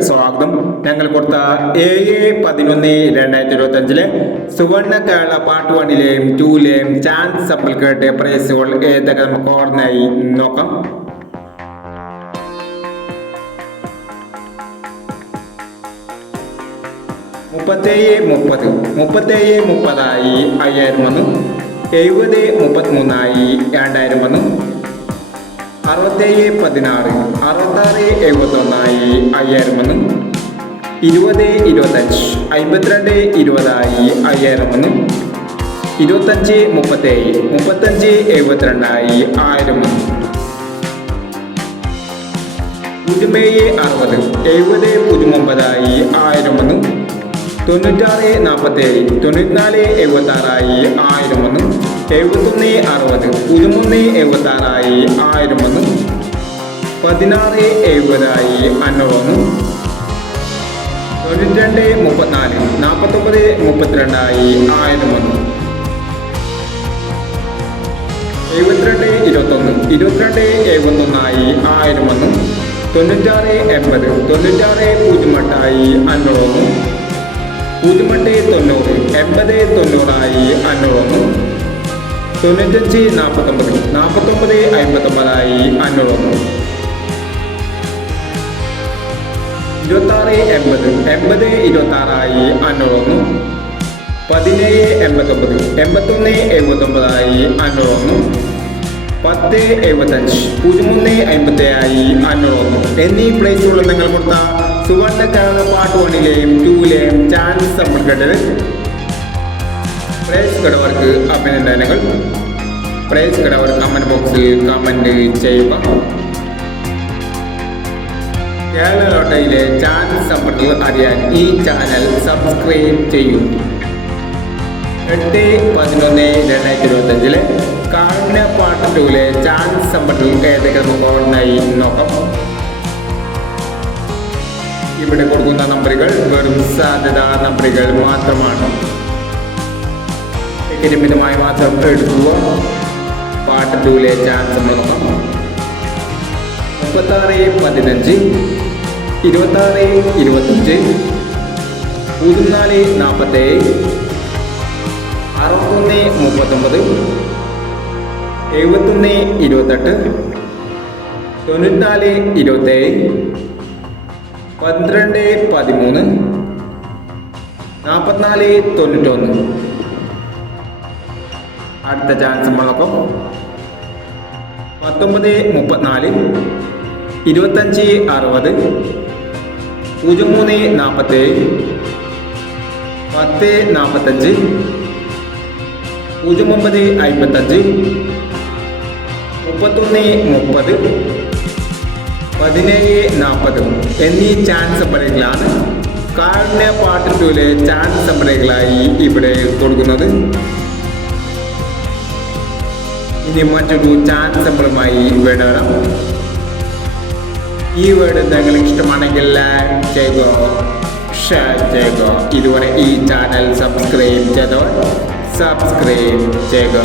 സ്വാഗതം. ഞങ്ങൾ കൊടുത്ത ഏഴ് പതിനൊന്ന് രണ്ടായിരത്തി ഇരുപത്തി അഞ്ചിലെ സുവർണ കേരള പാർട്ട് വണ്ണിലെയും ടൂലെയും ചാൻസ് സമ്പിൾ കേട്ട് പ്രൈസുകൾ ഏതൊക്കെ നമുക്ക് ഓർമ്മയായി? നോക്കാം. മുപ്പത്തേഴ് മുപ്പത്. മുപ്പത്തേഴ് മുപ്പതായി അയ്യായിരം വന്നു. എഴുപത് മുപ്പത്തിമൂന്നായി രണ്ടായിരം വന്നു അറുപത്തേഴ് പതിനാറ് അറുപത്താറ് എഴുപത്തൊന്നായി അയ്യായിരം വന്നു ഇരുപത് ഇരുപത്തഞ്ച് അമ്പത്തിരണ്ട് ഇരുപതായി അയ്യായിരം വന്നു ഇരുപത്തഞ്ച് മുപ്പത്തേഴ് മുപ്പത്തഞ്ച് എഴുപത്തിരണ്ടായി ആയിരം വന്നു പൂജ്യം അറുപത് എഴുപത് പൂജ്യം ഒമ്പതായി ആയിരം വന്നു തൊണ്ണൂറ്റാറ് നാൽപ്പത്തേഴ് തൊണ്ണൂറ്റിനാല് എഴുപത്താറായി ആയിരം വന്നു എഴുപത്തൊന്ന് അറുപത് പതിമൂന്ന് ഒന്ന് എഴുപത്താറായി ആയിരം വന്നു പതിനാറ് എഴുപതായി അഞ്ഞൂറ് വന്നു തൊണ്ണൂറ്റിരണ്ട് മുപ്പത്തിനാല് നാൽപ്പത്തൊമ്പത് മുപ്പത്തിരണ്ടായി ആയിരം വന്നു എഴുപത്തിരണ്ട് ഇരുപത്തൊന്ന് ഇരുപത്തിരണ്ട് എഴുപത്തൊന്നായി ആയിരം വന്നു തൊണ്ണൂറ്റാറ് എൺപത് തൊണ്ണൂറ്റാറ് പൂജ്യം എട്ടായി അഞ്ഞൂറ് വന്നു പൂജ്യം എട്ട് തൊണ്ണൂറ് എൺപത് തൊണ്ണൂറായി അഞ്ഞൂറ് വന്നു തൊണ്ണൂറ്റഞ്ച് നാൽപ്പത്തൊമ്പത് നാൽപ്പത്തൊമ്പത് അമ്പത്തൊമ്പതായി അഞ്ഞൂറ് വന്നു ഇരുപത്താറ് എൺപത്. എൺപത് ഇരുപത്താറായി അഞ്ഞൂറ് വന്നു പതിനേഴ് എൺപത്തൊമ്പത്. എൺപത്തൊന്ന് എഴുപത്തൊമ്പതായി അഞ്ഞൂറ് വന്നു പത്ത് എഴുപത്തഞ്ച്. പതിമൂന്ന് അമ്പത്തേഴായി അഞ്ഞൂറ് വന്നു എന്നീ പ്ലേസുകളിൽ നിങ്ങൾ കൊടുത്ത സുവർണ ചാനൽ പാർട്ട് വണ്ണിലെയും ടൂലെയും ചാൻസ് നമ്മൾ പ്രേസ് കടവർക്ക് അഭിനന്ദനങ്ങൾ പ്രൈസ് കടവർ കമന്റ് ബോക്സിൽ കമന്റ് ചെയ്യുക. കേരള ലോട്ടയിലെ ചാൻസ് സമ്പർക്കം അറിയാൻ ഈ ചാനൽ സബ്സ്ക്രൈബ് ചെയ്യൂ. എട്ട് പതിനൊന്ന് രണ്ടായിരത്തി ഇരുപത്തഞ്ചിലെ കാരുണ്യ പാർട്ട് ടൂലെ സമ്പർക്കുകൾ ഏതൊക്കെ നമുക്ക് ഓർമ്മയായി നോക്കാം. ഇവിടെ കൊടുക്കുന്ന നമ്പറുകൾ വെറും സാധ്യതാ നമ്പറുകൾ മാത്രമാണ്. ടിക്കറ്റ് മിതമായി മാത്രം എടുക്കുക പാട്ട് ടൂലെ ചാൻസ് നോക്കാം മുപ്പത്താറ് പതിനഞ്ച് ഇരുപത്താറ് ഇരുപത്തഞ്ച് പൂജ്യം നാൽപ്പത്തേഴ് അറുപത്തൊന്ന് മുപ്പത്തൊമ്പത് എഴുപത്തൊന്ന് ഇരുപത്തെട്ട് തൊണ്ണൂറ്റിനാല് ഇരുപത്തേഴ് പന്ത്രണ്ട് പതിമൂന്ന് നാൽപ്പത്തിനാല് തൊണ്ണൂറ്റൊന്ന്. അടുത്ത ചാൻസ് നമ്മളൊപ്പം പത്തൊമ്പത് മുപ്പത്തിനാല് ഇരുപത്തഞ്ച് അറുപത് പൂജ്യം മൂന്ന് നാൽപ്പത്തേഴ് പത്ത് നാൽപ്പത്തഞ്ച് പൂജ്യം ഒമ്പത് അമ്പത്തഞ്ച് മുപ്പത്തൊന്ന് മുപ്പത് പതിനേഴ് നാൽപ്പത് എന്നീ ചാൻസ് നമ്പറുകളാണ് കാരുണ്യ പാർട്ട് ടൂലെ ചാൻസ് നമ്പറുകളായി ഇവിടെ കൊടുക്കുന്നത്. ഇനി മറ്റൊരു ചാൻസ് നമ്പറുമായി വീട് വരാം ഈ വീട് നിങ്ങൾക്ക് ഇഷ്ടമാണെങ്കിൽ ലൈക്ക് ചെയ്യുക ഷെയർ ചെയ്യുക. ഇതുവരെ ഈ ചാനൽ സബ്സ്ക്രൈബ് ചെയ്തോ സബ്സ്ക്രൈബ് ചെയ്യുക.